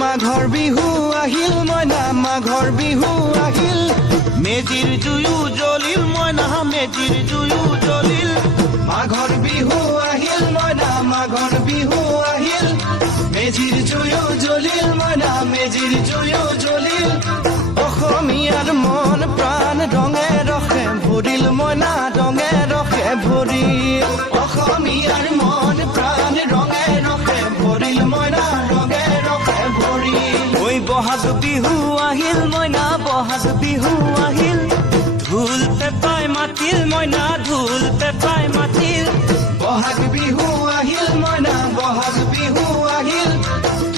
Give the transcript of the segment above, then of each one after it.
মাঘৰ বিহু আহিল মইনা মাঘৰ বিহু আহিল মেজিৰ জুয়ো জ্বলিল মইনা মেজিৰ জুয়ো জ্বলিল মাঘৰ বিহু আহিল মইনা মাঘৰ বিহু আহিল মেজিৰ জুয়ো জ্বলিল মইনা মেজিৰ জুয়ো জ্বলিল অসমীয়াৰ মন প্ৰাণ ৰঙে ৰখে ভৰিল মইনা ৰঙে ৰখে ভৰিল অসমীয়াৰ মন প্ৰাণ ৰঙে ৰখে ভৰিল মইনা ৰঙে ৰখে ভৰিল ঐ বহাগ বিহু আহিল মইনা বহাগ বিহু আহিল ঢোল পেপাই মাতিল মইনা ঢোল পেপাই মাতিল বহাগ বিহু আহিল মইনা বহাগ বিহু আহিল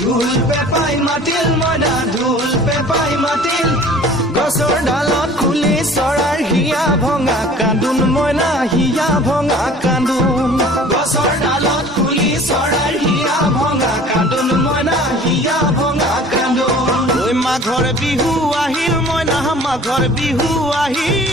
ঢোল পেপাই মাতিল মইনা ঢোল পেপাই মাতিল গছৰ ডালত খুলি চৰাৰ হিয়া ভঙা কান্দোন মইনা হিয়া ভঙা কান্দোন গছৰ ডালত খুলি চৰাৰ হিয়া ভঙা কান্দোন মইনা হিয়া ভঙা কান্দোন ঐ মাঘৰ বিহু আহিল মইনা মাঘৰ বিহু আহিল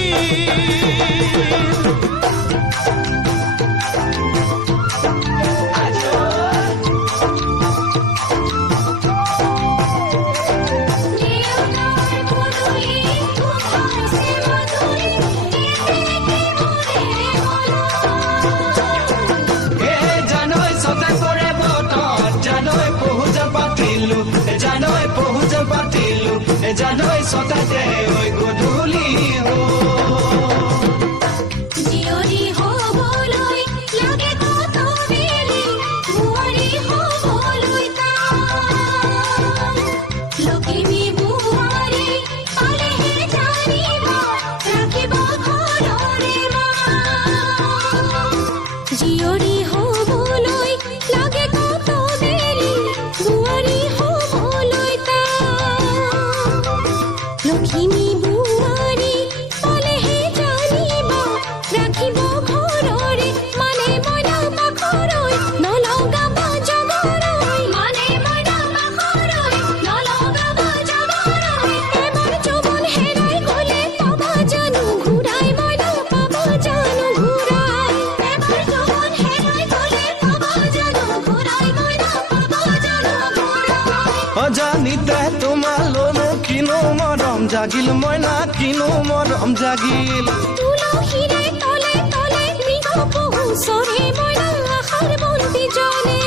জানৈ সতাতে ওই গধূলি হো জিয়ৰি হবলৈ লাগে কত বেলি বুৱাৰী হবলৈ তা লক্ষ্মী বুৱাৰী পালেহে জানিব ৰাখিব ঘৰৰে মা জিয়ৰি হবলৈ লাগে কত বেলি বুৱাৰী হবলৈ তা লক্ষ্মী বুৱাৰী পালেহে জানিব ৰাখিব ঘৰৰে মানে মইনা পাখৰৈ নলগাব জগৰৈ মানে মইনা পাখৰৈ নলগাব জগৰৈ এবাৰ যৌৱন হেৰাই গ'লে পাবা জানো ঘূৰাই মইনা পাবা জানো ঘূৰাই এবাৰ যৌৱন হেৰাই গ'লে পাবা জানো ঘূৰাই মইনা পাবা জানো ঘূৰাই অজানিতে তোমালৈ কিনো মৰম জাগিল মইনা কিনো মৰম জাগিল তুলসীৰে তলে তলে মৃগ পহু চৰে মইনা আশাৰ বন্তি জ্বলে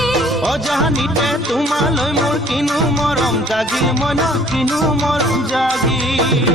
অজানিতে তোমালৈ মোৰ কিনো মৰম জাগিল মইনা কিনো মৰম জাগিল